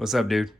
What's up, dude?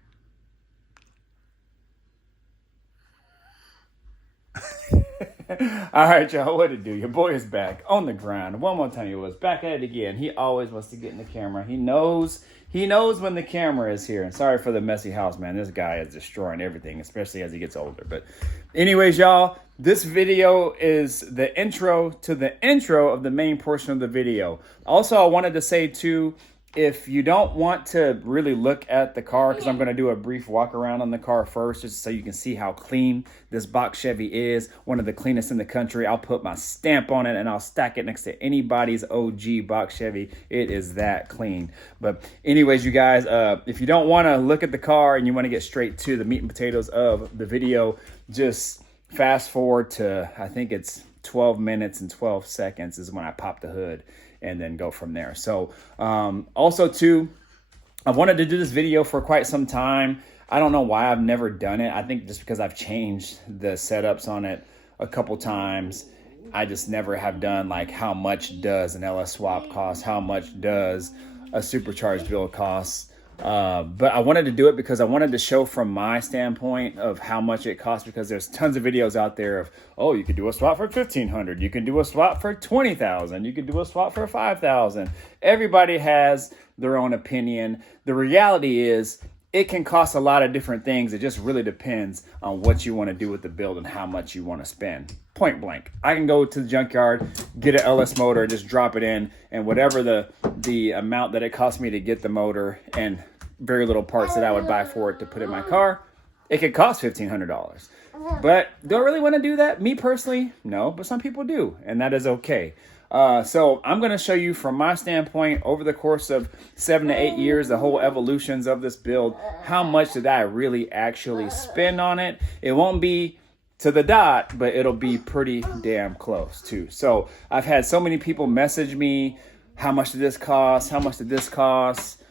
All right, y'all, what to do? Your boy is back on the grind. One more time, he was back at it again. He always wants to get in the camera. He knows when the camera is here. And sorry for the messy house, man. This guy is destroying everything, especially as he gets older. But anyways, y'all, this video is the intro to the intro of the main portion of the video. Also, I wanted to say, too, if you don't want to really look at the car, because I'm going to do a brief walk around on the car first, just so you can see how clean this Box Chevy is, one of the cleanest in the country. I'll put my stamp on it and I'll stack it next to anybody's OG Box Chevy. It is that clean. But anyways, you guys, if you don't want to look at the car and you want to get straight to the meat and potatoes of the video, just fast forward to, I think it's 12 minutes and 12 seconds is when I pop the hood, and then go from there. So also too, I wanted to do this video for quite some time. I don't know why I've never done it. I think just because I've changed the setups on it a couple times. I just never have done like how much does an LS swap cost? How much does a Supercharge build cost? But I wanted to do it because I wanted to show from my standpoint of how much it costs, because there's tons of videos out there of, oh, you could do a swap for $1,500. You can do a swap for $20,000. You can do a swap for $5,000. Everybody has their own opinion. The reality is it can cost a lot of different things. It just really depends on what you want to do with the build and how much you want to spend. Point blank. I can go to the junkyard, get an LS motor, just drop it in, and whatever the amount that it cost me to get the motor and very little parts that I would buy for it to put in my car, it could cost $1,500. But do I really want to do that? Me personally, no, but some people do, and that is okay. So I'm going to show you from my standpoint over the course of 7 to 8 years, the whole evolutions of this build, how much did I really actually spend on it. It won't be to the dot, but it'll be pretty damn close too. So I've had so many people message me, how much did this cost? How much did this cost?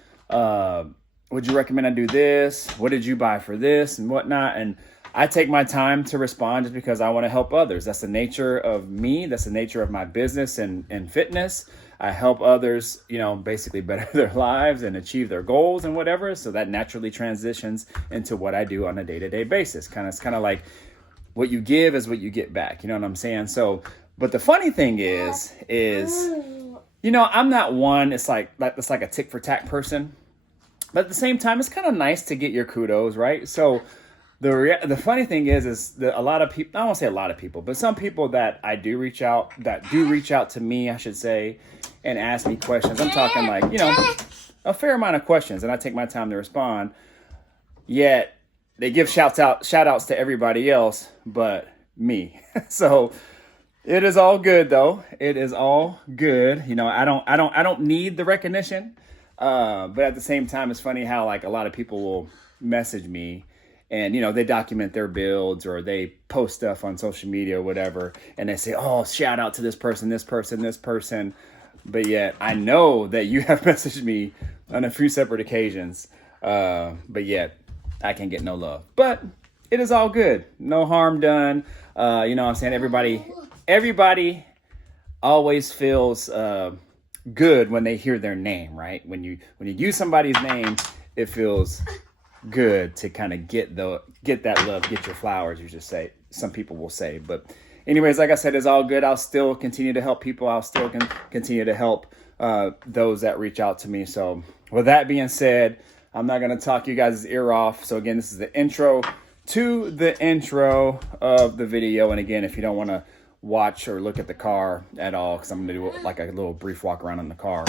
Would you recommend I do this? What did you buy for this and whatnot? And I take my time to respond just because I want to help others. That's the nature of me. That's the nature of my business and fitness. I help others, basically better their lives and achieve their goals and whatever. So that naturally transitions into what I do on a day-to-day basis. It's kind of like what you give is what you get back. You know what I'm saying? So, but the funny thing is, I'm not one, it's like a tick for tack person. But at the same time, it's kind of nice to get your kudos, right? So the funny thing is that a lot of people, I won't say a lot of people, but some people that do reach out to me, I should say, and ask me questions. I'm talking like, a fair amount of questions, and I take my time to respond. Yet they give shout outs to everybody else but me. So it is all good though. It is all good. I don't need the recognition. But at the same time, it's funny how like a lot of people will message me and, they document their builds or they post stuff on social media or whatever. And they say, oh, shout out to this person, this person, this person. But yet I know that you have messaged me on a few separate occasions. But yet I can get no love, but it is all good. No harm done. What I'm saying? Everybody always feels, good when they hear their name, right? When you use somebody's name, it feels good to kind of get that love, get your flowers, you just say, some people will say. But anyways, like I said, it's all good. I'll still continue to help people. I'll still continue to help those that reach out to me. So with that being said, I'm not going to talk you guys' ear off. So again, this is the intro to the intro of the video. And again, if you don't want to watch or look at the car at all, because I'm going to do like a little brief walk around in the car,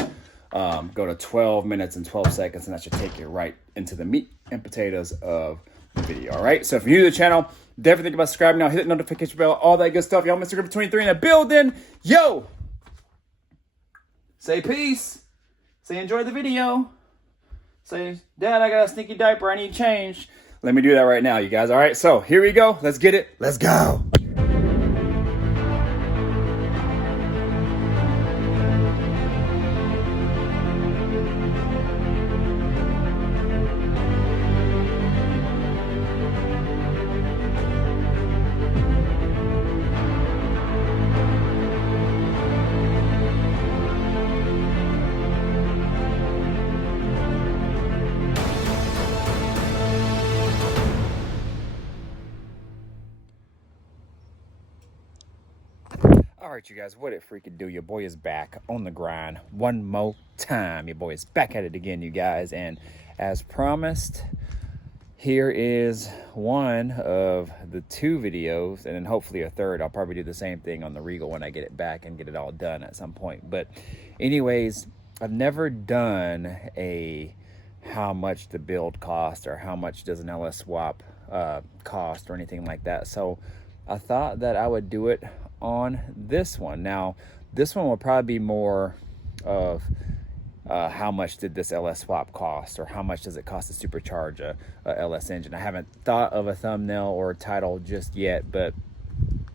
go to 12 minutes and 12 seconds, and that should take you right into the meat and potatoes of the video. All right, so if you're new to the channel, definitely think about subscribing now, hit the notification bell, all that good stuff. Y'all, Mr. Griffin 23 in the building. Yo, say peace, say enjoy the video, say Dad, I got a stinky diaper, I need change. Let me do that right now, you guys. All right, so here we go. Let's get it. Let's go. All right, you guys, what it freaking do? Your boy is back on the grind one more time. Your boy is back at it again, you guys. And as promised, here is one of the 2 videos, and then hopefully a third. I'll probably do the same thing on the Regal when I get it back and get it all done at some point. But anyways, I've never done a how much the build cost or how much does an LS swap cost or anything like that. So I thought that I would do it on this one. Now, this one will probably be more of how much did this LS swap cost, or how much does it cost to supercharge a LS engine. I haven't thought of a thumbnail or a title just yet, but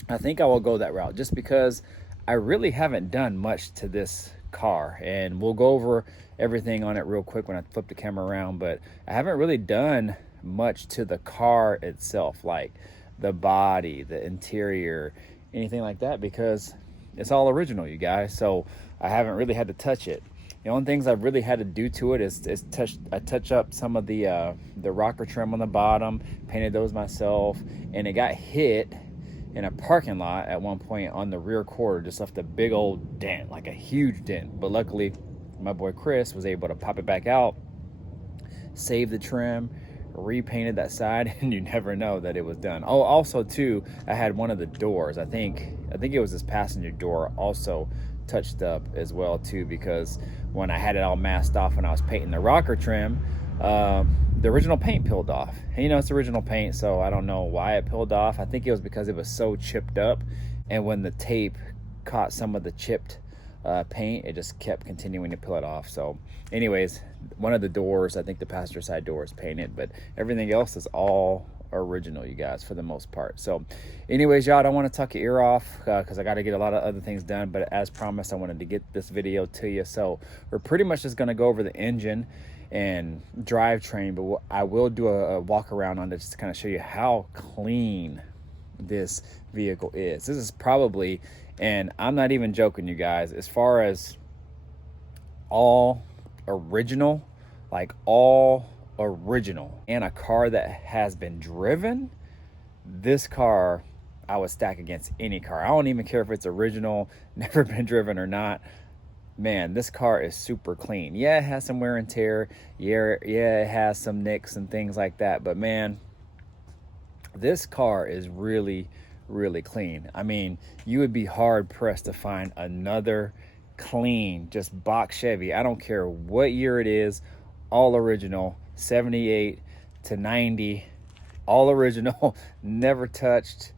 I think I will go that route just because I really haven't done much to this car, and we'll go over everything on it real quick when I flip the camera around. But I haven't really done much to the car itself, like the body, the interior, anything like that, because it's all original, you guys. So I haven't really had to touch it. The only things I've really had to do to it is touch up some of the rocker trim on the bottom, painted those myself, and it got hit in a parking lot at one point on the rear quarter, just left a big old dent, like a huge dent. But luckily, my boy Chris was able to pop it back out, save the trim, repainted that side, and you never know that it was done. Oh, also too, I had one of the doors, I think it was this passenger door, also touched up as well too, because when I had it all masked off when I was painting the rocker trim, the original paint peeled off. And you know, it's original paint, so I don't know why it peeled off. I think it was because it was so chipped up, and when the tape caught some of the chipped paint, it just kept continuing to peel it off. So anyways, one of the doors, I think the passenger side door, is painted, but everything else is all original, you guys, for the most part. So anyways, y'all, I don't want to tuck your ear off because I got to get a lot of other things done, but as promised, I wanted to get this video to you. So we're pretty much just going to go over the engine and drivetrain, but I will do a walk around on it just to kind of show you how clean this vehicle is. This is probably, and I'm not even joking, you guys, as far as all original, like all original, and a car that has been driven, this car I would stack against any car. I don't even care if it's original, never been driven or not. Man, this car is super clean. Yeah, it has some wear and tear. Yeah, it has some nicks and things like that, but man, this car is really, really clean. I mean, you would be hard pressed to find another clean, just box Chevy. I don't care what year it is, all original, 78 to 90, all original, never touched.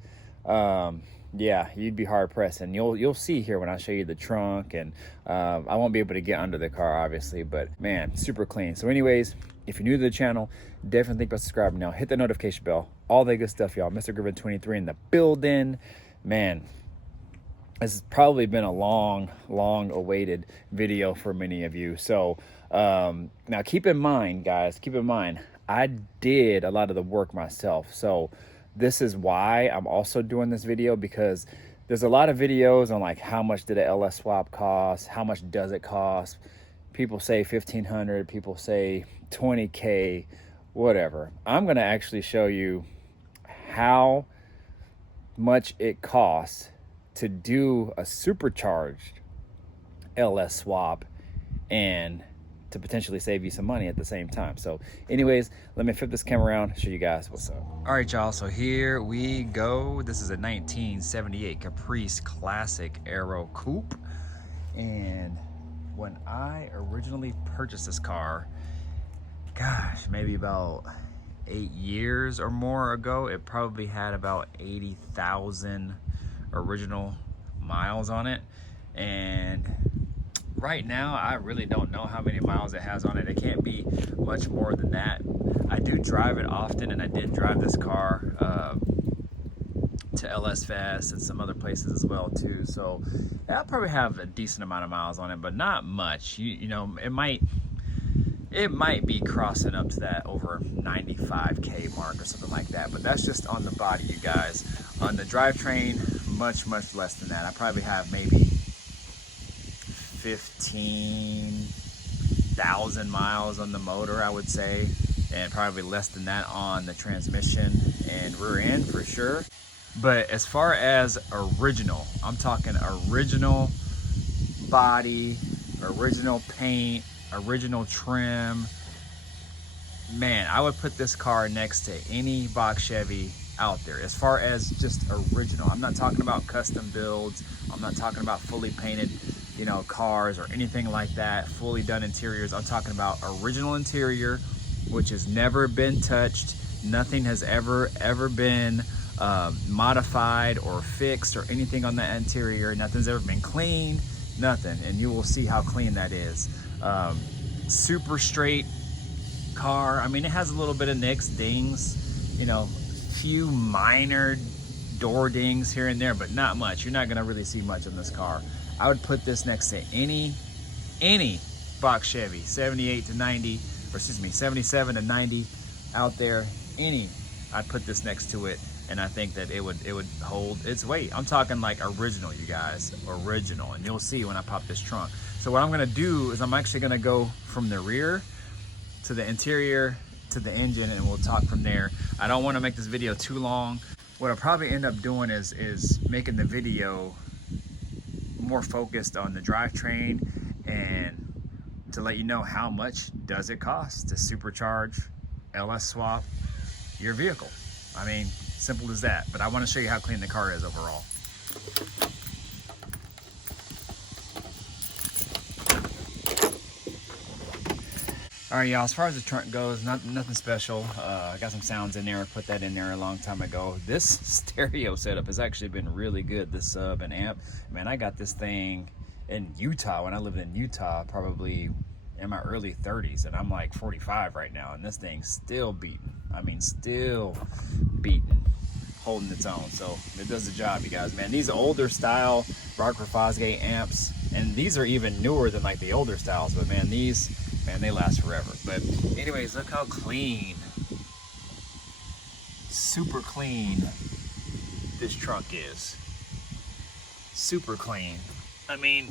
Yeah, you'd be hard pressed, and you'll see here when I show you the trunk, and I won't be able to get under the car obviously, but man, super clean. So anyways, if you're new to the channel, definitely think about subscribing now, hit the notification bell, all that good stuff, y'all. Mr. Griffin 23 in the building. Man, this has probably been a long awaited video for many of you. So now keep in mind, guys, I did a lot of the work myself. So this is why I'm also doing this video, because there's a lot of videos on like how much did a LS swap cost, how much does it cost. People say 1,500, people say 20K, whatever. I'm gonna actually show you how much it costs to do a supercharged LS swap and to potentially save you some money at the same time. So anyways, let me flip this camera around, show you guys what's up. All right, y'all, so here we go. This is a 1978 Caprice Classic Aerocoupe, and when I originally purchased this car, gosh, maybe about 8 years or more ago, it probably had about 80,000 original miles on it, and right now I really don't know how many miles it has on it. It can't be much more than that. I do drive it often, and I did drive this car to LS Fest and some other places as well too, so I'll probably have a decent amount of miles on it, but not much. You know, it might be crossing up to that over 95K mark or something like that, but that's just on the body, you guys. On the drivetrain, much less than that. I probably have maybe 15,000 miles on the motor, I would say, and probably less than that on the transmission and rear end for sure. But as far as original, I'm talking original body, original paint, original trim. Man, I would put this car next to any Box Chevy out there as far as just original. I'm not talking about custom builds. I'm not talking about fully painted, you know, cars or anything like that, fully done interiors. I'm talking about original interior, which has never been touched. Nothing has ever been modified or fixed or anything on that interior. Nothing's ever been cleaned, nothing. And you will see how clean that is. Super straight car. I mean, it has a little bit of nicks, dings, you know, few minor door dings here and there, but not much. You're not gonna really see much on this car. I would put this next to any Box Chevy, 78 to 90, or excuse me, 77 to 90 out there, I'd put this next to it, and I think that it would hold its weight. I'm talking like original, you guys, original, and you'll see when I pop this trunk. So what I'm gonna do is I'm actually gonna go from the rear to the interior to the engine, and we'll talk from there. I don't want to make this video too long. What I'll probably end up doing is making the video more focused on the drivetrain and to let you know how much does it cost to supercharge, LS swap your vehicle. I mean, simple as that. But I want to show you how clean the car is overall. All right, y'all, as far as the trunk goes, nothing special. I got some sounds in there. I put that in there a long time ago. This stereo setup has actually been really good, this sub and amp. Man, I got this thing in Utah when I lived in Utah, probably in my early 30s, and I'm like 45 right now, and this thing's still beating. I mean, still beating, holding its own. So it does the job, you guys, man. These older style Rocker Fosgate amps, and these are even newer than like the older styles, but man, these, man, they last forever. But anyways, look how clean, super clean this trunk is. Super clean. I mean,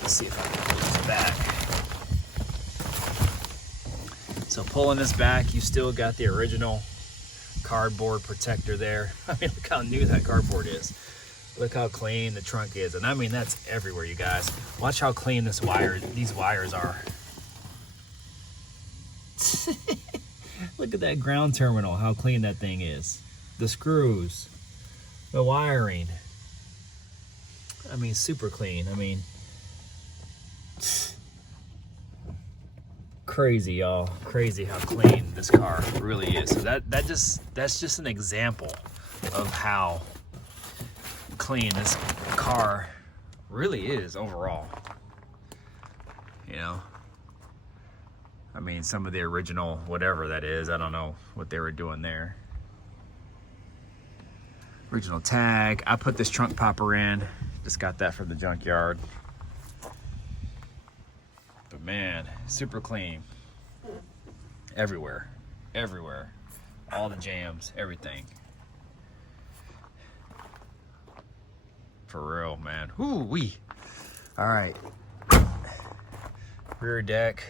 let's see if I can pull this back. So pulling this back, you still got the original cardboard protector there. I mean, look how new that cardboard is. Look how clean the trunk is. And I mean, that's everywhere, you guys. Watch how clean these wires are. Look at that ground terminal, how clean that thing is. The screws, the wiring. I mean, super clean. I mean, crazy, y'all. Crazy how clean this car really is. So that's just an example of how clean this car really is overall. You know, I mean, some of the original whatever that is, I don't know what they were doing there. Original tag. I put this trunk popper in, just got that from the junkyard. But man, super clean. Everywhere, all the jams, everything. For real, man. Whoo-wee. All right. Rear deck,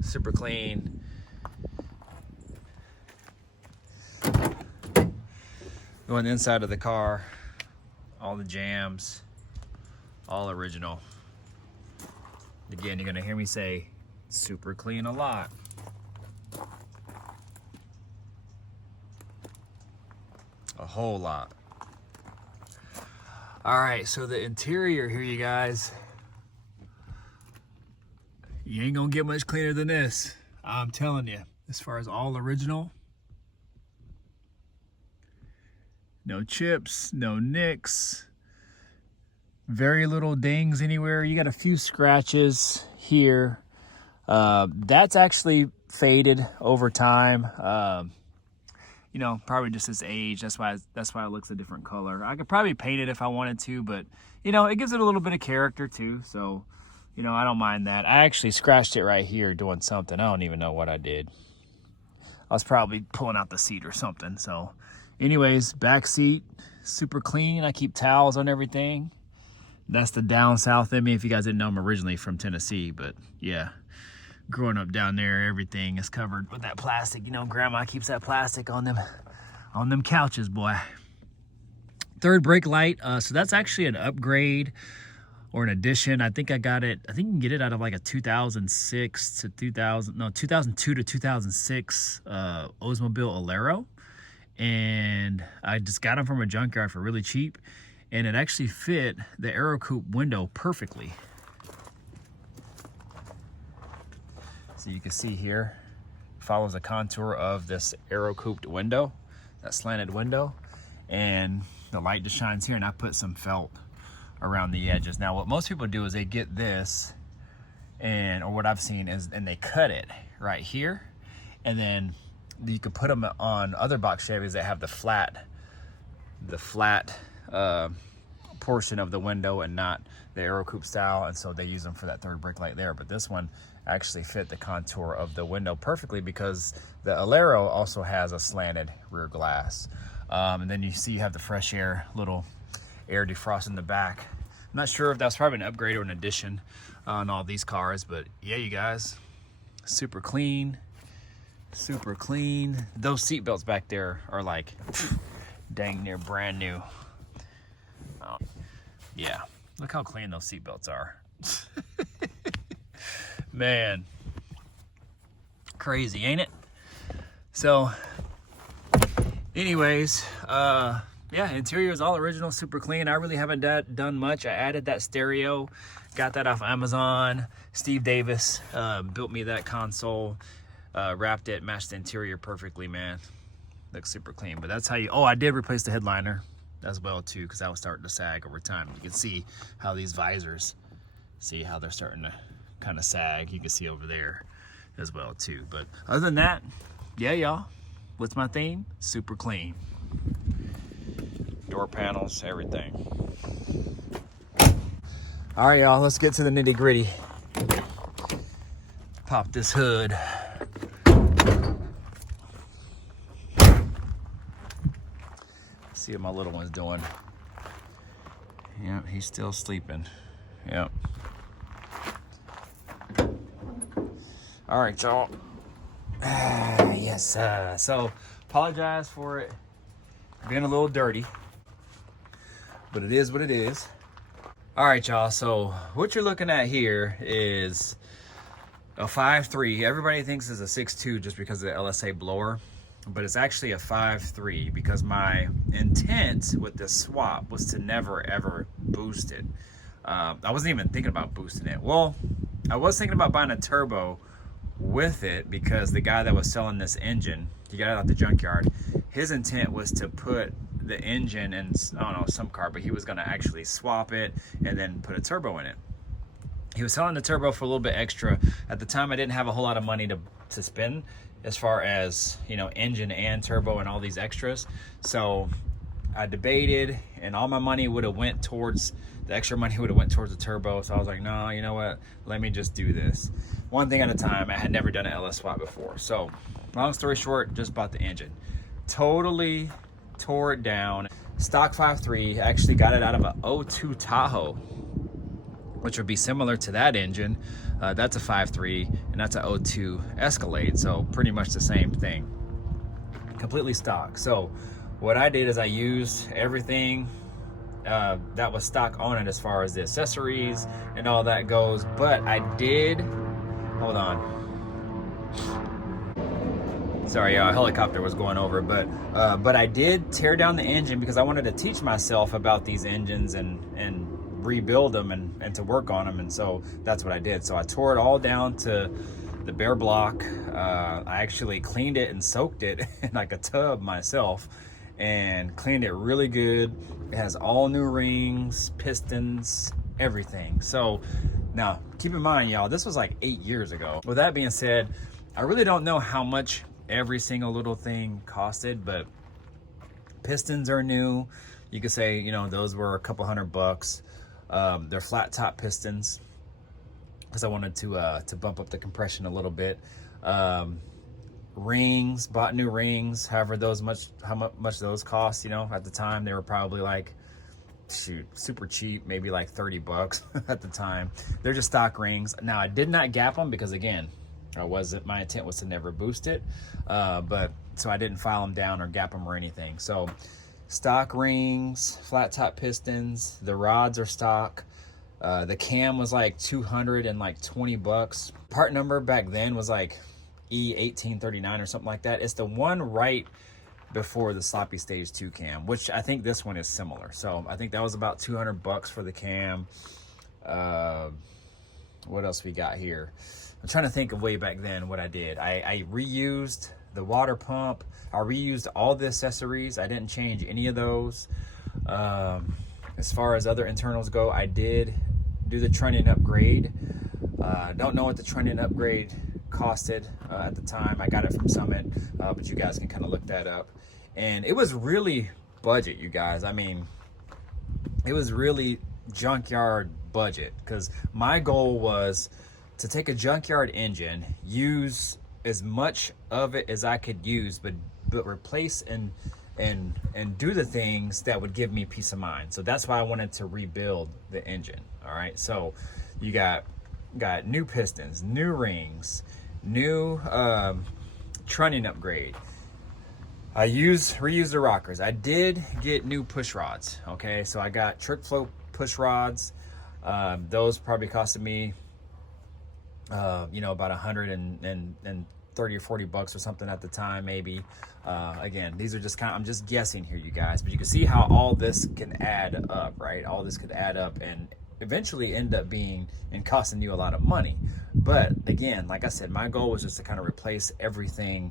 super clean. Going inside of the car, all the jams, all original. Again, you're gonna hear me say super clean a lot. A whole lot. All right, so the interior here, you guys, you ain't gonna get much cleaner than this. I'm telling you, as far as all original, no chips, no nicks, very little dings anywhere. You got a few scratches here. That's actually faded over time. You know, probably just its age. That's why it looks a different color. I could probably paint it if I wanted to, but you know, it gives it a little bit of character too. So, you know, I don't mind that. I actually scratched it right here doing something. I don't even know what I did. I was probably pulling out the seat or something. So anyways, back seat, super clean. I keep towels on everything. That's the down south in me. If you guys didn't know, I'm originally from Tennessee, but yeah. Growing up down there, everything is covered with that plastic. You know, grandma keeps that plastic on on them couches, boy. Third brake light. So that's actually an upgrade or an addition. I think I got it. I think you can get it out of like a 2006 to 2002 to 2006 Oldsmobile Alero. And I just got them from a junkyard for really cheap. And it actually fit the Aerocoupe window perfectly. So you can see here, follows the contour of this Aerocouped window, that slanted window. And the light just shines here, and I put some felt around the edges. Now what most people do is they get this, or what I've seen is, and they cut it right here, and then you could put them on other box Chevys that have the flat portion of the window and not the Aerocoupe style, and so they use them for that third brake light there. But this one actually fit the contour of the window perfectly because the Alero also has a slanted rear glass. And then you see you have the fresh air, little air defrost in the back. I'm not sure if that's probably an upgrade or an addition on all these cars, but yeah, you guys, super clean, super clean. Those seat belts back there are like dang near brand new. Yeah, look how clean those seat belts are. Man, crazy, ain't it? So anyways, yeah, interior is all original, super clean. I really haven't done much. I added that stereo, got that off Amazon. Steve Davis built me that console, wrapped it, matched the interior perfectly, man. Looks super clean. But that's how you, oh, I did replace the headliner as well too, because that was starting to sag over time. You can see how these visors, see how they're starting to kind of sag. You can see over there as well too. But other than that, yeah, y'all, what's my theme? Super clean. Door panels, everything. All right, y'all, let's get to the nitty gritty. Pop this hood. See what my little one's doing. Yep, he's still sleeping. Yep. All right, y'all. Yes, so apologize for it being a little dirty, but it is what it is. All right, y'all, so what you're looking at here is a 5.3. Everybody thinks it's a 6.2 just because of the LSA blower, but it's actually a 5.3 because my intent with this swap was to never ever boost it. I wasn't even thinking about boosting it. Well, I was thinking about buying a turbo with it because the guy that was selling this engine, he got it out the junkyard. His intent was to put the engine in, I don't know, some car, but he was going to actually swap it and then put a turbo in it. He was selling the turbo for a little bit extra. At the time, I didn't have a whole lot of money to spend as far as, you know, engine and turbo and all these extras. So I debated, and all my money would have went towards, the extra money would have went towards the turbo. So I was like, no, you know what? Let me just do this. One thing at a time. I had never done an LS swap before. So long story short, just bought the engine. Totally tore it down. Stock 5.3, actually got it out of a 02 Tahoe, which would be similar to that engine. That's a 5.3, and that's a 02 Escalade, so pretty much the same thing. Completely stock. So what I did is I used everything that was stock on it as far as the accessories and all that goes, but I did, hold on. Sorry, a helicopter was going over, but I did tear down the engine because I wanted to teach myself about these engines and rebuild them and to work on them, and so that's what I did. So I tore it all down to the bare block. I actually cleaned it and soaked it in like a tub myself and cleaned it really good. It has all new rings, pistons, everything. So now keep in mind, y'all, this was like 8 years ago. With that being said, I really don't know how much every single little thing costed, but pistons are new. You could say, you know, those were a couple $100. They're flat top pistons because I wanted to bump up the compression a little bit. Rings, bought new rings. However, how much those cost, you know, at the time they were probably like, shoot, super cheap, maybe like $30 at the time. They're just stock rings. Now I did not gap them because again, my intent was to never boost it, but so I didn't file them down or gap them or anything. So stock rings, flat top pistons, the rods are stock. The cam was like $220. Part number back then was like E1839 or something like that. It's the one right before the sloppy stage 2 cam, which I think this one is similar. So I think that was about $200 for the cam. What else we got here? I'm trying to think of way back then what I did. I reused the water pump. I reused all the accessories. I didn't change any of those. As far as other internals go, I did do the trunnion upgrade. Don't know what the trunnion upgrade costed at the time. I got it from Summit, but you guys can kind of look that up. And it was really budget, you guys. I mean, it was really junkyard budget, because my goal was to take a junkyard engine, use as much of it as I could use, but replace and do the things that would give me peace of mind. So that's why I wanted to rebuild the engine. All right, so you got new pistons, new rings, new trunnion upgrade. I reused the rockers. I did get new push rods. Okay, so I got trick flow push rods. Those probably costed me about $130 or $40 or something at the time, maybe. Again, these are just I'm just guessing here, you guys, but you can see how all this can add up, right? All this could add up and eventually end up being and costing you a lot of money. But again, like I said, my goal was just to kind of replace everything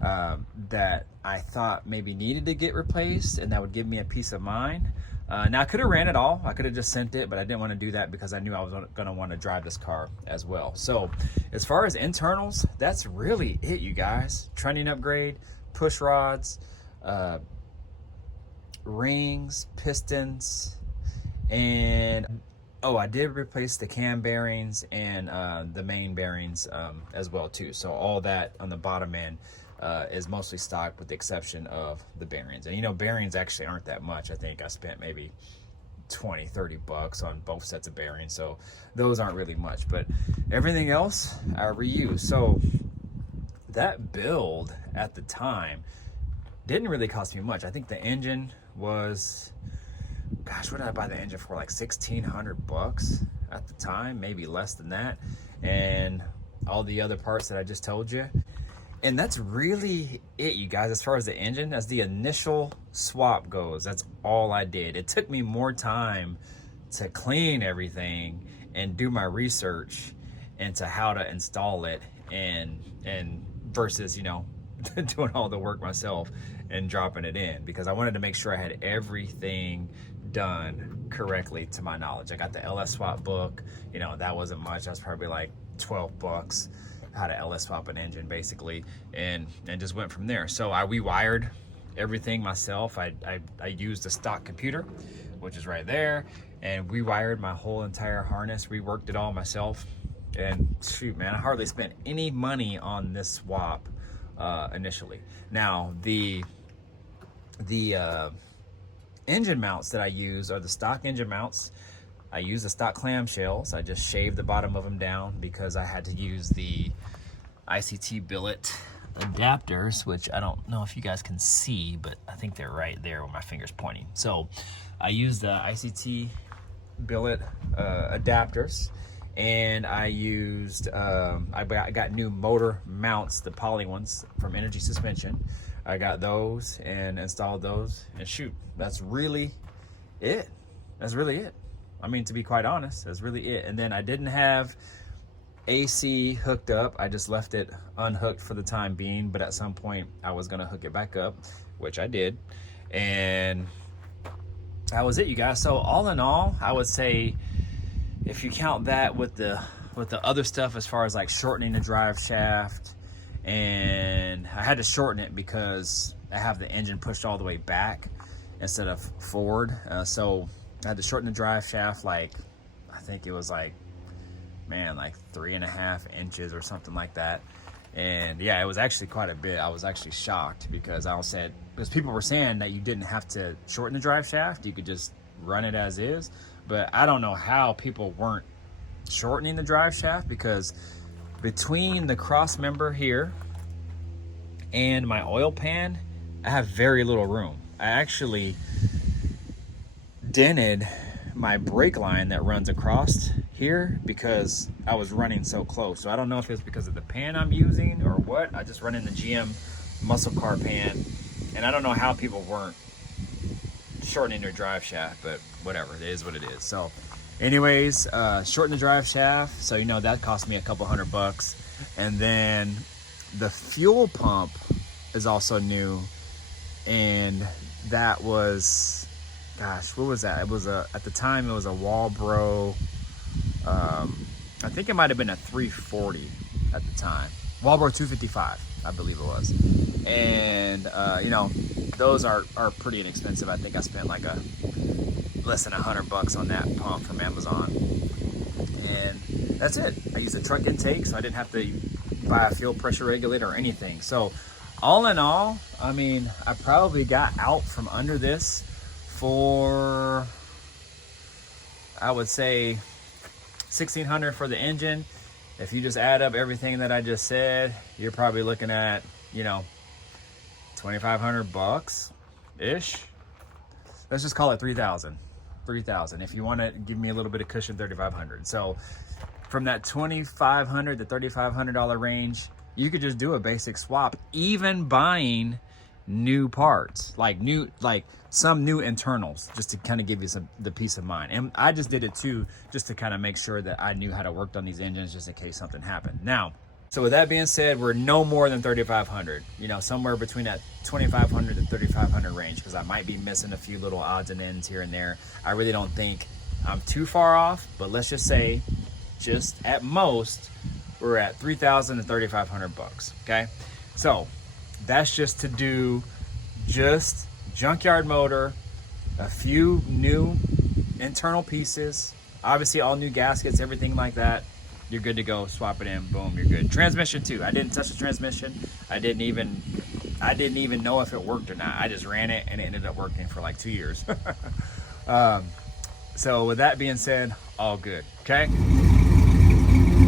that I thought maybe needed to get replaced, and that would give me a peace of mind. Now I could have ran it all. I could have just sent it, but I didn't want to do that because I knew I was going to want to drive this car as well. So as far as internals, that's really it, you guys. Trunnion upgrade, push rods, rings, pistons, and I did replace the cam bearings and the main bearings as well too. So all that on the bottom end is mostly stock, with the exception of the bearings. And bearings actually aren't that much. I think I spent maybe $20-30 on both sets of bearings, so those aren't really much. But everything else I reuse. So that build at the time didn't really cost me much. I think the engine was, gosh, what did I buy the engine for? Like $1,600 at the time, maybe less than that, and all the other parts that I just told you. And that's really it, you guys, as far as the engine. As the initial swap goes, that's all I did. It took me more time to clean everything and do my research into how to install it, and versus doing all the work myself and dropping it in, because I wanted to make sure I had everything done correctly to my knowledge. I got the LS swap book. That wasn't much. That was probably like $12, how to LS swap an engine basically, and just went from there. So I rewired everything myself. I used a stock computer, which is right there, and rewired my whole entire harness, reworked it all myself. And shoot, man, I hardly spent any money on this swap initially. Now the engine mounts that I use are the stock engine mounts. I use the stock clamshells. I just shaved the bottom of them down because I had to use the ICT billet adapters, which I don't know if you guys can see, but I think they're right there where my finger's pointing. So I used the ICT billet adapters, and I used I got new motor mounts, the poly ones from Energy Suspension. I got those and installed those, and shoot, that's really it. That's really it. I mean, to be quite honest, that's really it. And then I didn't have AC hooked up. I just left it unhooked for the time being, but at some point I was gonna hook it back up, which I did. And that was it, you guys. So all in all, I would say, if you count that with the other stuff, as far as like shortening the drive shaft, and I had to shorten it because I have the engine pushed all the way back instead of forward. So I had to shorten the drive shaft, like, I think it was like 3.5 inches or something like that. And yeah, it was actually quite a bit. I was actually shocked because people were saying that you didn't have to shorten the drive shaft, you could just run it as is. But I don't know how people weren't shortening the drive shaft, because between the cross member here and my oil pan, I have very little room. I actually dented my brake line that runs across here because I was running so close. So I don't know if it's because of the pan I'm using or what. I just run in the GM muscle car pan, and I don't know how people weren't shortening their drive shaft, but whatever, it is what it is. So anyways, shorten the drive shaft, so you know that cost me a couple $100. And then the fuel pump is also new, and that was, gosh, what was that? It was at the time it was a Walbro, I think it might have been a 340 at the time, Walbro 255 I believe it was. And you know, those are pretty inexpensive. I think I spent like less than $100 on that pump from Amazon, and that's it. I used a truck intake, so I didn't have to buy a fuel pressure regulator or anything. So all in all, I mean, I probably got out from under this for, I would say, $1,600 for the engine. If you just add up everything that I just said, you're probably looking at, you know, $2,500 ish. Let's just call it 3,000. 3,000. If you want to give me a little bit of cushion, 3,500. So from that $2,500 to $3,500 range, you could just do a basic swap, even buying new parts, like some new internals, just to kind of give you the peace of mind. And I just did it too, just to kind of make sure that I knew how to work on these engines, just in case something happened. Now, so with that being said, we're no more than 3,500, you know, somewhere between that 2,500 to 3,500 range, because I might be missing a few little odds and ends here and there. I really don't think I'm too far off, but let's just say, just at most, we're at 3,000 to 3,500 bucks. Okay, so that's just to do just junkyard motor, a few new internal pieces, obviously all new gaskets, everything like that. You're good to go. Swap it in, boom, you're good. Transmission too. I didn't touch the transmission. I didn't even know if it worked or not. I just ran it, and it ended up working for like 2 years. So with that being said, all good. Okay.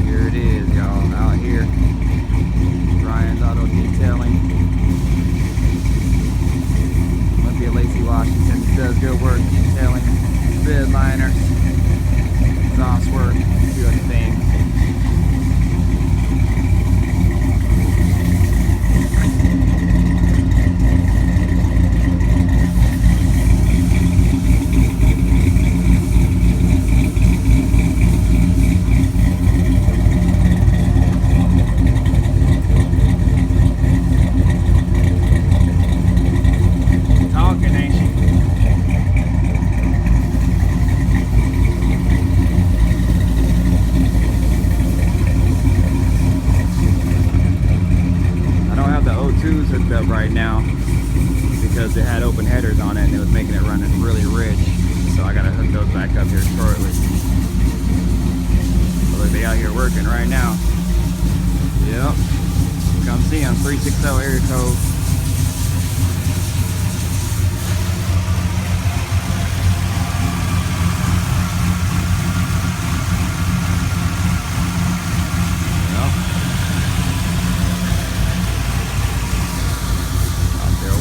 Here it is, y'all, out here. Ryan's Auto Detailing. Olympia, Lacey, Washington. Does good work detailing bed liner, exhaust work, a few other things. Up right now because it had open headers on it and it was making it run really rich, so I gotta hook those back up here shortly. So look, they out here working right now. Yep, come see them. 360 Aerocoupe.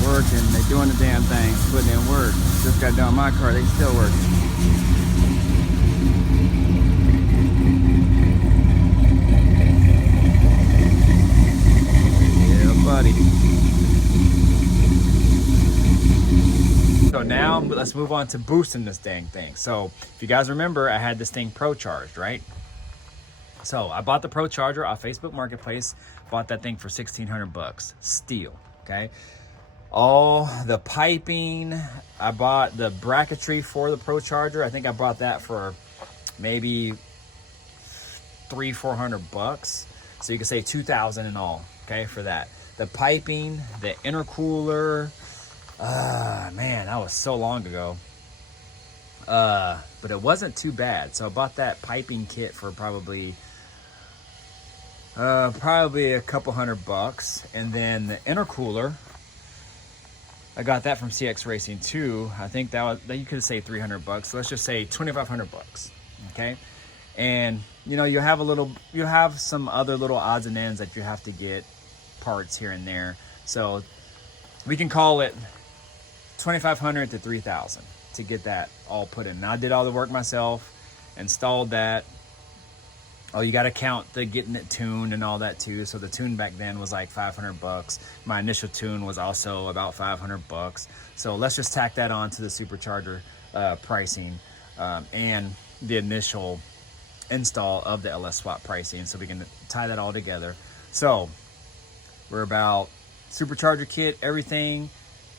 Working, they doing the damn thing, putting in work. Just got done my car, they still working. Yeah, buddy. So now let's move on to boosting this dang thing. So if you guys remember, I had this thing Pro Charged, right? So I bought the Pro Charger off Facebook Marketplace, bought that thing for $1,600, steel, okay? All the piping, I bought the bracketry for the Pro Charger. I think I bought that for maybe $300-400. So you can say 2,000 in all, okay, for that. The piping, the intercooler, man, that was so long ago. But it wasn't too bad. So I bought that piping kit for probably a couple $100. And then the intercooler, I got that from CX Racing too. I think that you could have saved $300. So let's just say $2,500. Okay, and you know, you have some other little odds and ends that you have to get parts here and there. So we can call it $2,500 to $3,000 to get that all put in. Now, I did all the work myself, installed that. Oh, you got to count the getting it tuned and all that too. So the tune back then was like $500. My initial tune was also about $500. So let's just tack that on to the Supercharger pricing and the initial install of the LS swap pricing, so we can tie that all together. So we're about Supercharger kit, everything,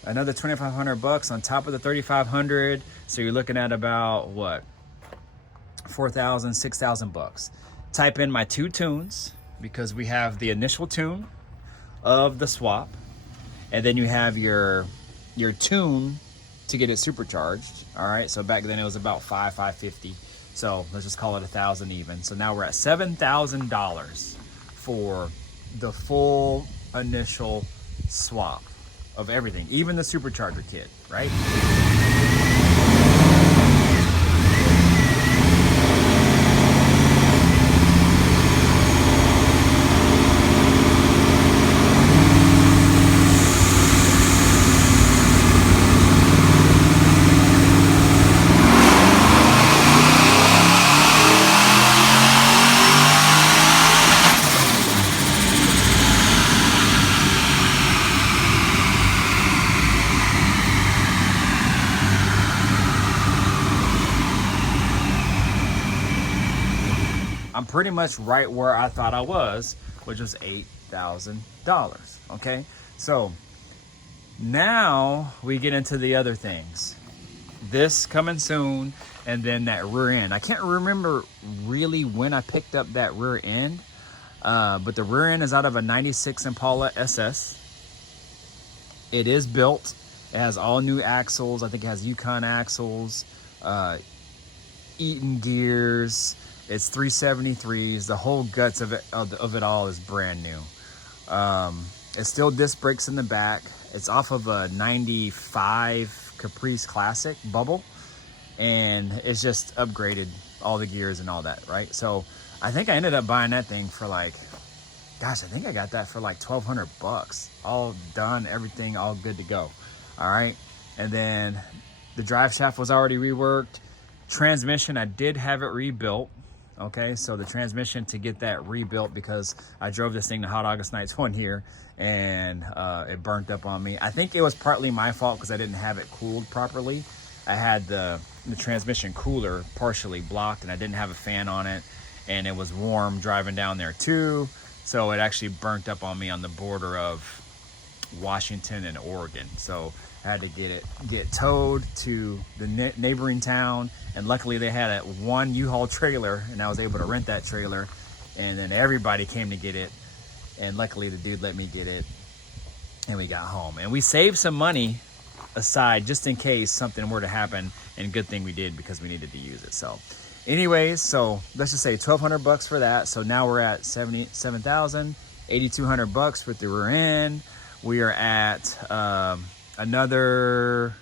another $2,500 on top of the $3,500. So you're looking at about what, $4,000, $6,000. Type in my 2 tunes, because we have the initial tune of the swap, and then you have your tune to get it supercharged. All right, so back then it was about $550. So let's just call it $1,000 even. So now we're at $7,000 for the full initial swap of everything, even the Supercharger kit, right? I'm pretty much right where I thought I was, which was $8,000. Okay, so now we get into the other things. This coming soon, and then that rear end. I can't remember really when I picked up that rear end, but the rear end is out of a 96 Impala SS. It is built. It has all new axles. I think it has Yukon axles, Eaton gears. It's 373s. The whole guts of it all is brand new. It's still disc brakes in the back. It's off of a 95 Caprice Classic bubble, and it's just upgraded all the gears and all that, right? So I think I ended up buying that thing for like, gosh, I think I got that for like $1,200. All done, everything all good to go. All right, and then the drive shaft was already reworked. Transmission, I did have it rebuilt. Okay, so the transmission, to get that rebuilt, because I drove this thing to Hot August Nights one year and it burnt up on me. I think it was partly my fault because I didn't have it cooled properly. I had the transmission cooler partially blocked, and I didn't have a fan on it, and it was warm driving down there too. So it actually burnt up on me on the border of Washington and Oregon. So I had to get towed to the neighboring town, and luckily they had one U-Haul trailer, and I was able to rent that trailer, and then everybody came to get it, and luckily the dude let me get it, and we got home. And we saved some money aside just in case something were to happen, and good thing we did, because we needed to use it. So anyways, so let's just say $1,200 for that. So now we're at $77,000, $8,200 with the rear end. We are at another,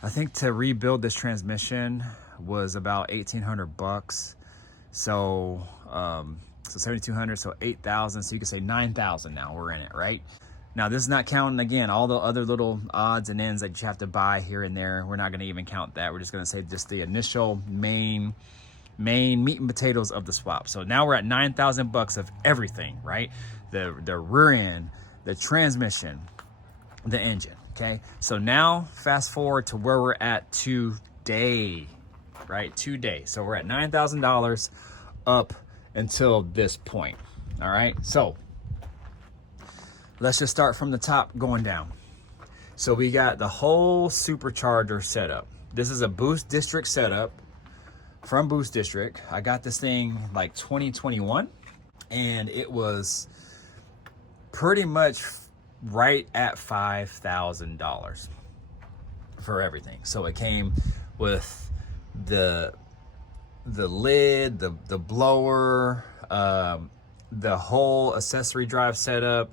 I think to rebuild this transmission was about $1,800. So so $7,200, so $8,000. So you can say $9,000 now we're in it, right? Now this is not counting, again, all the other little odds and ends that you have to buy here and there. We're not going to even count that. We're just going to say just the initial main meat and potatoes of the swap. So now we're at $9,000 of everything, right? The rear end, the transmission, the engine. Okay, so now fast forward to where we're at today, right? Today. So we're at $9,000 up until this point. All right, so let's just start from the top going down. So we got the whole Supercharger setup. This is a Boost District setup from Boost District. I got this thing like 2021, and it was pretty much right at $5,000 for everything. So it came with the lid, the blower, the whole accessory drive setup.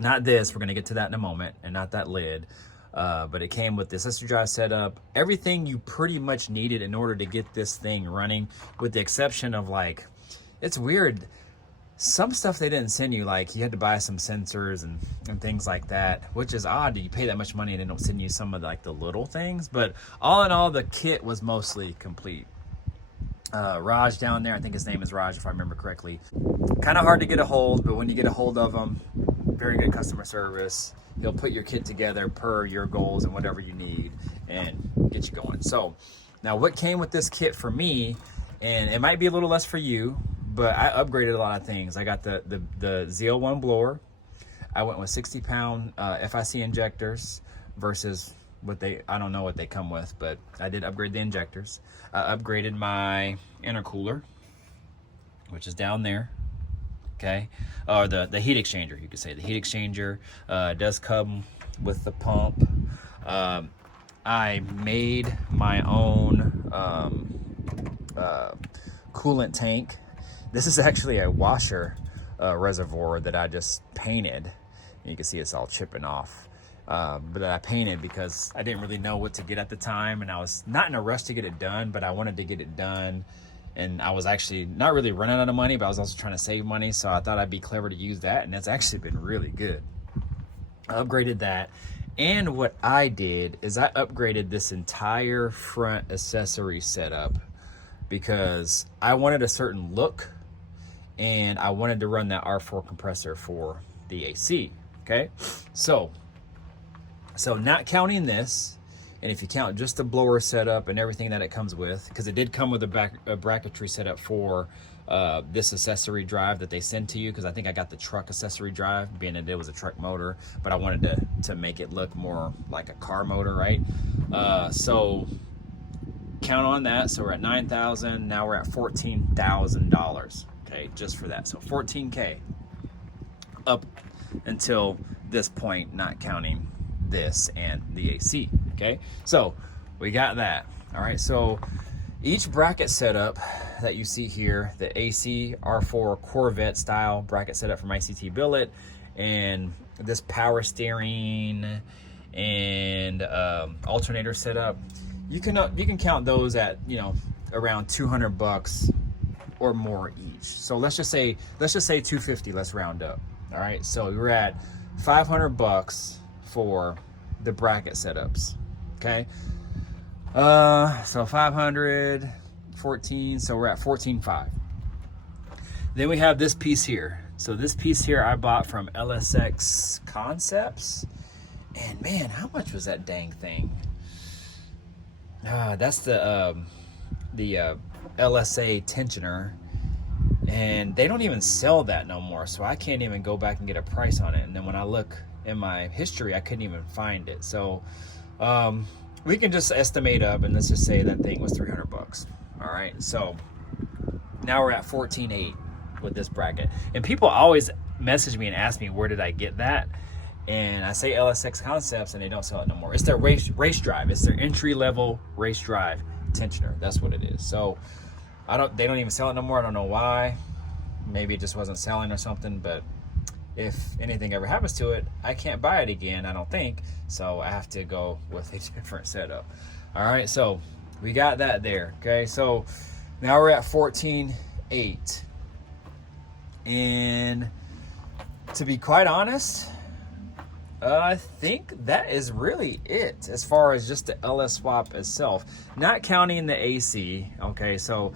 Not this, we're gonna get to that in a moment, and not that lid. But it came with the accessory drive setup, everything you pretty much needed in order to get this thing running, with the exception of, like, it's weird. some stuff they didn't send you, like you had to buy some sensors and things like that, which is odd. You pay that much money and they don't send you some of like the little things. But all in all, the kit was mostly complete. Raj down there, I think his name is Raj if I remember correctly. Kind of hard to get a hold, but when you get a hold of him, very good customer service. He'll put your kit together per your goals and whatever you need and get you going. So now what came with this kit for me, and it might be a little less for you, but I upgraded a lot of things. I got the ZL1 blower. I went with 60-pound FIC injectors versus I don't know what they come with, but I did upgrade the injectors. I upgraded my intercooler, which is down there, okay? Or the heat exchanger, you could say. The heat exchanger does come with the pump. I made my own coolant tank. This is actually a washer reservoir that I just painted. You can see it's all chipping off. But that I painted because I didn't really know what to get at the time, and I was not in a rush to get it done, but I wanted to get it done. And I was actually not really running out of money, but I was also trying to save money, so I thought I'd be clever to use that, and that's actually been really good. I upgraded that, and what I did is I upgraded this entire front accessory setup because I wanted a certain look, and I wanted to run that R4 compressor for the AC, okay? So not counting this, and if you count just the blower setup and everything that it comes with, because it did come with a bracketry setup for this accessory drive that they send to you, because I think I got the truck accessory drive, being that it was a truck motor, but I wanted to make it look more like a car motor, right? So count on that. So we're at $9,000. Now we're at $14,000, okay, just for that. So $14K up until this point, not counting this and the AC, okay? So we got that. All right, so each bracket setup that you see here, the AC R4 Corvette style bracket setup from ICT Billet, and this power steering and alternator setup, you can count those at, you know, around $200 or more each. So let's just say 250. Let's round up. All right, so we're at $500 for the bracket setups, okay? So 500, 14, so we're at 14.5. Then we have this piece here. So this piece here I bought from LSX Concepts, and man, how much was that dang thing? That's the LSA tensioner, and they don't even sell that no more, so I can't even go back and get a price on it. And then when I look in my history, I couldn't even find it. So we can just estimate up, and let's just say that thing was $300. All right, so now we're at 14.8 with this bracket. And people always message me and ask me, where did I get that? And I say LSX Concepts, and they don't sell it no more. It's their race drive. It's their entry-level race drive tensioner. That's what it is. So they don't even sell it no more. I don't know why. Maybe it just wasn't selling or something, but if anything ever happens to it, I can't buy it again, I don't think. So I have to go with a different setup. All right, so we got that there, okay? So now we're at 14.8. And to be quite honest, I think that is really it as far as just the LS swap itself, not counting the AC, okay? So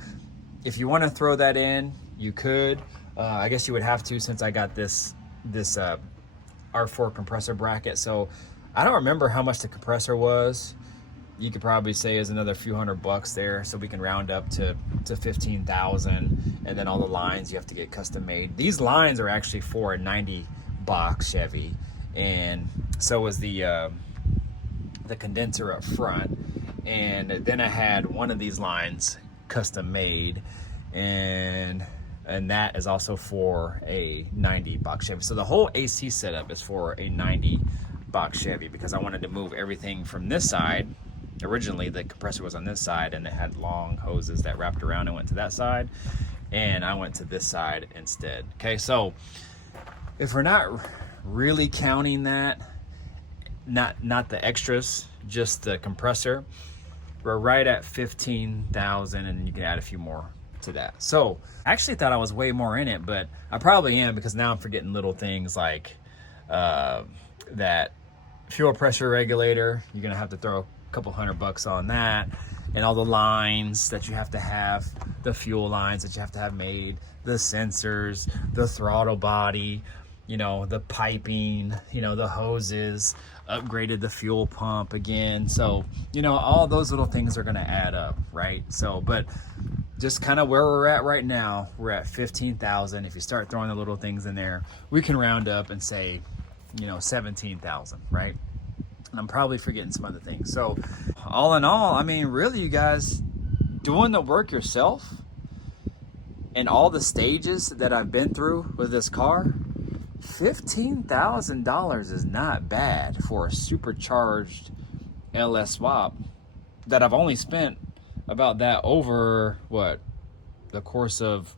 if you want to throw that in, you could. I guess you would have to, since I got this R4 compressor bracket. So I don't remember how much the compressor was. You could probably say is another few $100 there, so we can round up to 15,000. And then all the lines you have to get custom made. These lines are actually for a 90 box Chevy, and so was the condenser up front. And then I had one of these lines custom made, and that is also for a 90 box Chevy. So the whole AC setup is for a 90 box Chevy, because I wanted to move everything from this side. Originally the compressor was on this side, and it had long hoses that wrapped around and went to that side, and I went to this side instead. Okay, so if we're not really counting that, not the extras, just the compressor, we're right at 15,000, and you can add a few more to that. So I actually thought I was way more in it, but I probably am, because now I'm forgetting little things like that fuel pressure regulator. You're gonna have to throw a couple $100 on that, and all the lines that you have to have, the fuel lines that you have to have made, the sensors, the throttle body, you know, the piping, you know, the hoses, upgraded the fuel pump again. So, you know, all those little things are going to add up, right? So, but just kind of where we're at right now, we're at 15,000. If you start throwing the little things in there, we can round up and say, you know, 17,000, right? And I'm probably forgetting some other things. So all in all, I mean, really, you guys, doing the work yourself and all the stages that I've been through with this car, $15,000 is not bad for a supercharged LS swap that I've only spent about that over, what, the course of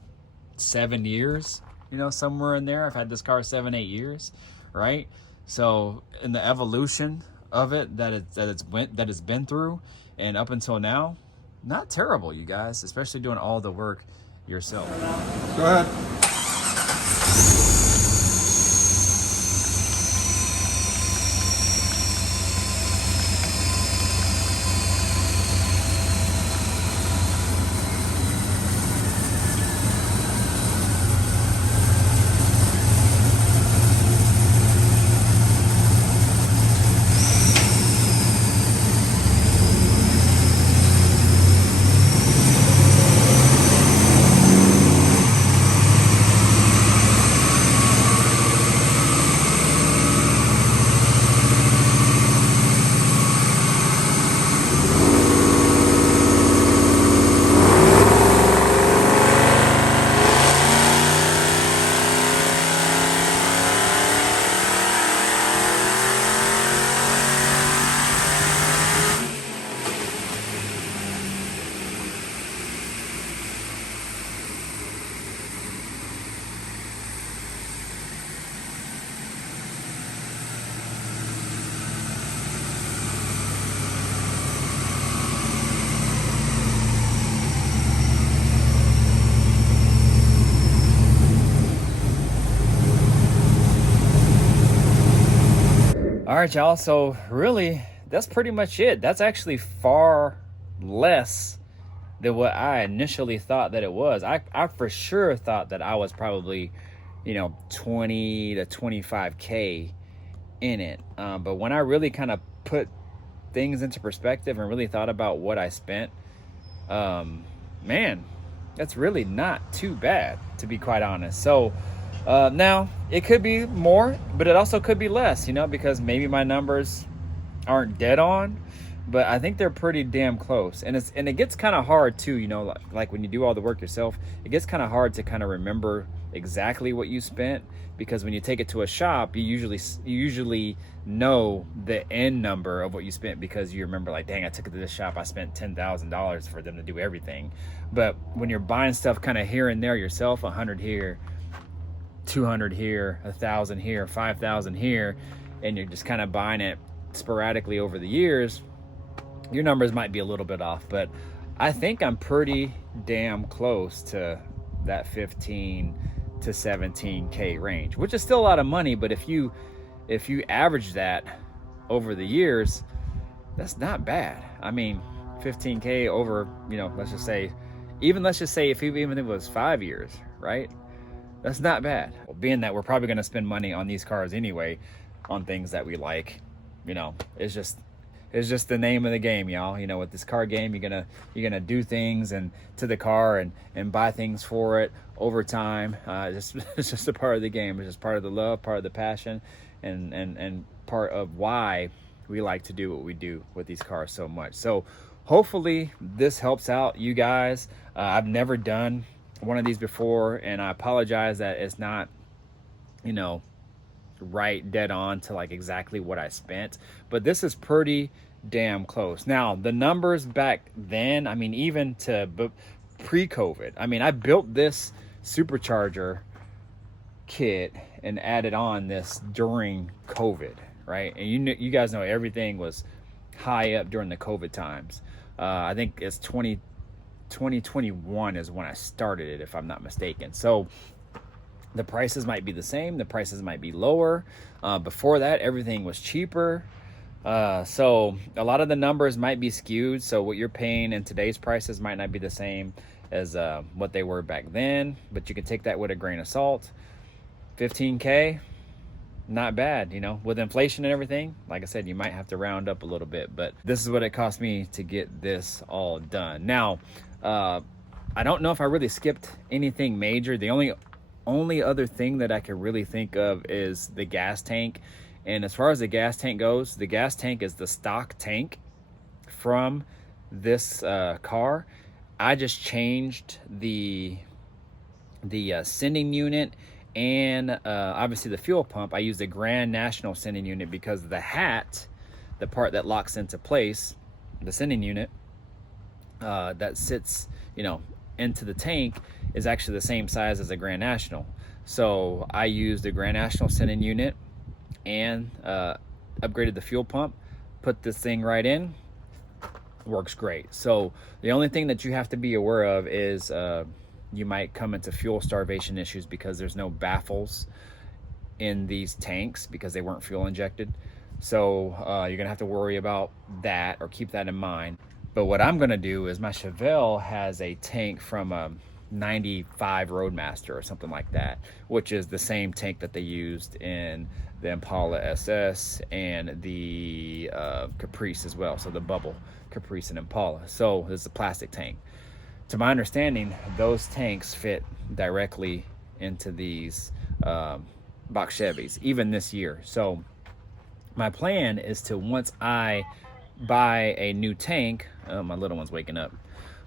7 years, you know, somewhere in there. I've had this car 7-8 years, right? So in the evolution of it that it's been through and up until now, not terrible, you guys, especially doing all the work yourself. Go ahead. All right, y'all. So really, that's pretty much it. That's actually far less than what I initially thought that it was. I for sure thought that I was probably, you know, 20 to 25K in it. But when I really kind of put things into perspective and really thought about what I spent, man, that's really not too bad, to be quite honest. So now it could be more, but it also could be less, you know, because maybe my numbers aren't dead on, but I think they're pretty damn close. And it gets kind of hard too, you know, like when you do all the work yourself, it gets kind of hard to kind of remember exactly what you spent, because when you take it to a shop, you usually know the end number of what you spent, because you remember, like, dang, I took it to this shop, I spent $10,000 for them to do everything. But when you're buying stuff kind of here and there yourself, 100 here, 200 here, 1,000 here, 5,000 here, and you're just kind of buying it sporadically over the years, your numbers might be a little bit off. But I think I'm pretty damn close to that 15 to 17K range, which is still a lot of money. But if you average that over the years, that's not bad. I mean, 15K over, you know, let's just say if it was 5 years, right? That's not bad. Well, being that we're probably going to spend money on these cars anyway, on things that we like, you know, it's just the name of the game, y'all. You know, with this car game, you're gonna do things and to the car and buy things for it over time. It's just a part of the game. It's just part of the love, part of the passion, and part of why we like to do what we do with these cars so much. So hopefully this helps out you guys. I've never done one of these before, and I apologize that it's not, you know, right dead on to like exactly what I spent, but this is pretty damn close. Now the numbers back then, I mean, even to pre-COVID, I mean, I built this Supercharger kit and added on this during COVID, right? And you guys know everything was high up during the COVID times. I think it's 2021 is when I started it, if I'm not mistaken. So the prices might be the same, the prices might be lower. Before that, everything was cheaper. So a lot of the numbers might be skewed. So what you're paying in today's prices might not be the same as what they were back then, but you can take that with a grain of salt. 15K, not bad, you know, with inflation and everything. Like I said, you might have to round up a little bit, but this is what it cost me to get this all done. Now, I don't know if I really skipped anything major. The only other thing that I can really think of is the gas tank. And as far as the gas tank goes, the gas tank is the stock tank from this car. I just changed the sending unit and obviously the fuel pump. I used the Grand National sending unit because the hat, the part that locks into place, the sending unit that sits, you know, into the tank is actually the same size as a Grand National. So I used the Grand National sending unit and upgraded the fuel pump, put this thing right in. Works great. So the only thing that you have to be aware of is you might come into fuel starvation issues because there's no baffles in these tanks because they weren't fuel injected. So you're gonna have to worry about that or keep that in mind. But what I'm gonna do is my Chevelle has a tank from a 95 Roadmaster or something like that, which is the same tank that they used in the Impala SS and the Caprice as well. So the bubble Caprice and Impala. So this is a plastic tank. To my understanding, those tanks fit directly into these Box Chevys, even this year. So my plan is to, once I buy a new tank, my little one's waking up.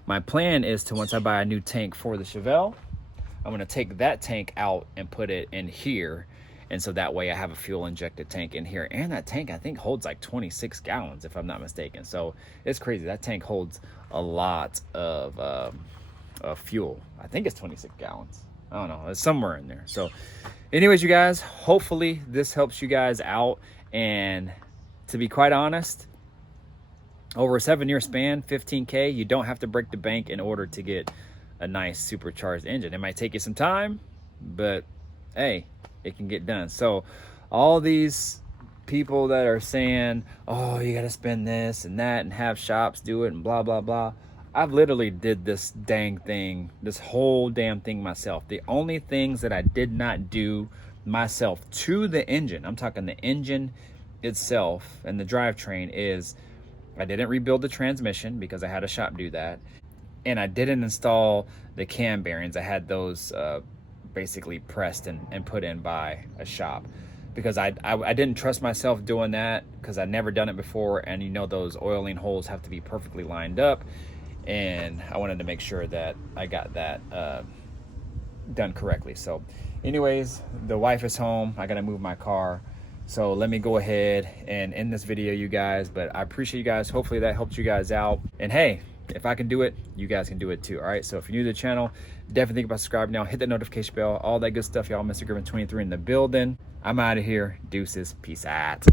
My plan is to, once I buy a new tank for the Chevelle, I'm gonna take that tank out and put it in here. And so that way I have a fuel injected tank in here. And that tank, I think, holds like 26 gallons, if I'm not mistaken. So it's crazy. That tank holds a lot of fuel. I think it's 26 gallons. I don't know. It's somewhere in there. So anyways, you guys, hopefully this helps you guys out. And to be quite honest, over a 7-year span, 15K, you don't have to break the bank in order to get a nice supercharged engine. It might take you some time, but hey, it can get done. So all these people that are saying, oh, you got to spend this and that and have shops do it and blah, blah, blah. I've literally did this dang thing, this whole damn thing myself. The only things that I did not do myself to the engine, I'm talking the engine itself and the drivetrain, is I didn't rebuild the transmission because I had a shop do that. And I didn't install the cam bearings. I had those basically pressed and put in by a shop because I didn't trust myself doing that because I'd never done it before. And you know, those oiling holes have to be perfectly lined up. And I wanted to make sure that I got that done correctly. So anyways, the wife is home. I got to move my car. So let me go ahead and end this video, you guys. But I appreciate you guys. Hopefully that helped you guys out. And hey, if I can do it, you guys can do it too. All right. So if you're new to the channel, definitely think about subscribing now. Hit that notification bell. All that good stuff, y'all. Mr. Griffin 23 in the building. I'm out of here. Deuces. Peace out.